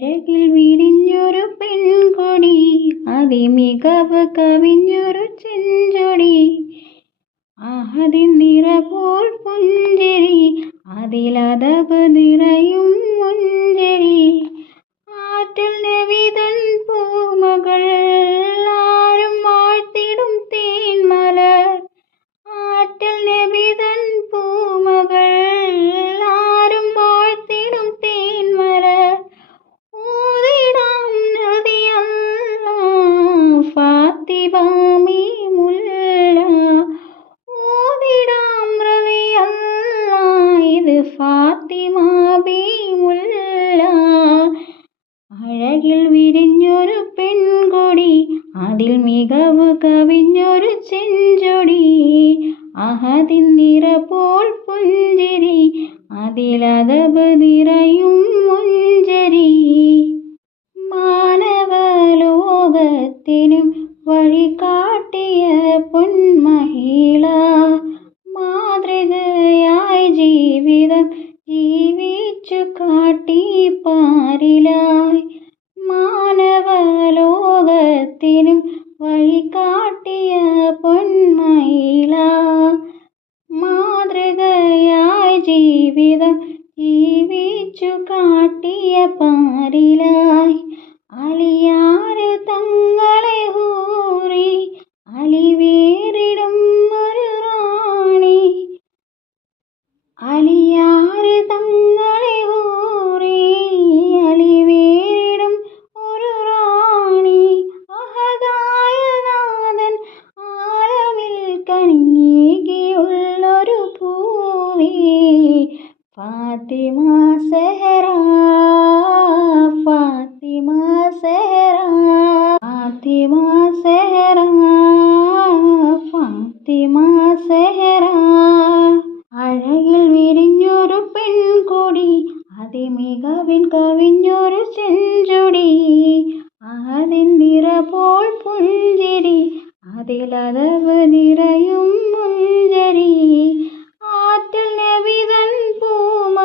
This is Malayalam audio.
അഴകിൽ വിരിഞ്ഞൊരു പെൺകൊടി, അതിമികവ് കവിഞ്ഞൊരു ചെഞ്ചൊടി. അതിൻ നിറപോൽ പുഞ്ചിരി, അതിലതപ് നിറയും മുഞ്ചരി. ആറ്റൽ നബിതൻ പൂമകൾ, ആരും വാഴ്ത്തിടും തേന്മലർ. ആറ്റൽ നബിതൻ പൂമകൾ, ആരും വാഴ്ത്തിടും തേന്മലർ. ഊതിടാം നദിയല്ലാ ഫാത്തിമ മുല്ല. ഊതിടാം റളിയല്ലാ, ഇത് ഫാത്തിമ മുല്ല. അഴകിൽ വിരിഞ്ഞൊരു പെൺകൊടി, അതിൽ മികവ് കവിഞ്ഞൊരു ചെഞ്ചൊടി. അതിൻ നിറപോൽ പുഞ്ചിരി, അതിലതപ് നിറയും മുഞ്ചരി. മാനവലോകത്തിനും വഴികാട്ടിയ പൊന്മഹിള, മാതൃകയായി ജീവിതം ജീവിച്ചു കാട്ടി പാരിലായി. മാനവലോകത്തിനും വഴികാട്ടിയ പൊന്മഹിള, മാതൃകയായി ജീവിതം ജീവിച്ചു കാട്ടിയ പാരിലായി. അലിയാര് തങ്ങളെ ഹൂറി, അലിവേറിടും ഒരു റാണി. അലിയാര് തങ്ങളെ ഹൂറി, അലിവേറിടും ഒരു റാണി. അഹദായ നാഥൻ ആലമിൽ കനിഞ്ഞേകിയുള്ളൊരു പൂവി, ഫാത്തിമ സഹ്റ. ഫാത്തിമ സഹ്റ, ഫാത്തിമ സഹ്റ, ഫാത്തിമ സഹ്റ. അഴകിൽ വിരിഞ്ഞൊരു പെൺകൊടി, അതിമികവിൻ കവിഞ്ഞൊരു ചെഞ്ചൊടി. അതിൻ നിറപോൽ പുഞ്ചിരി, അതിലതപ് നിറയും മുഞ്ചരി. ആറ്റൽ നബിതൻ പൂമ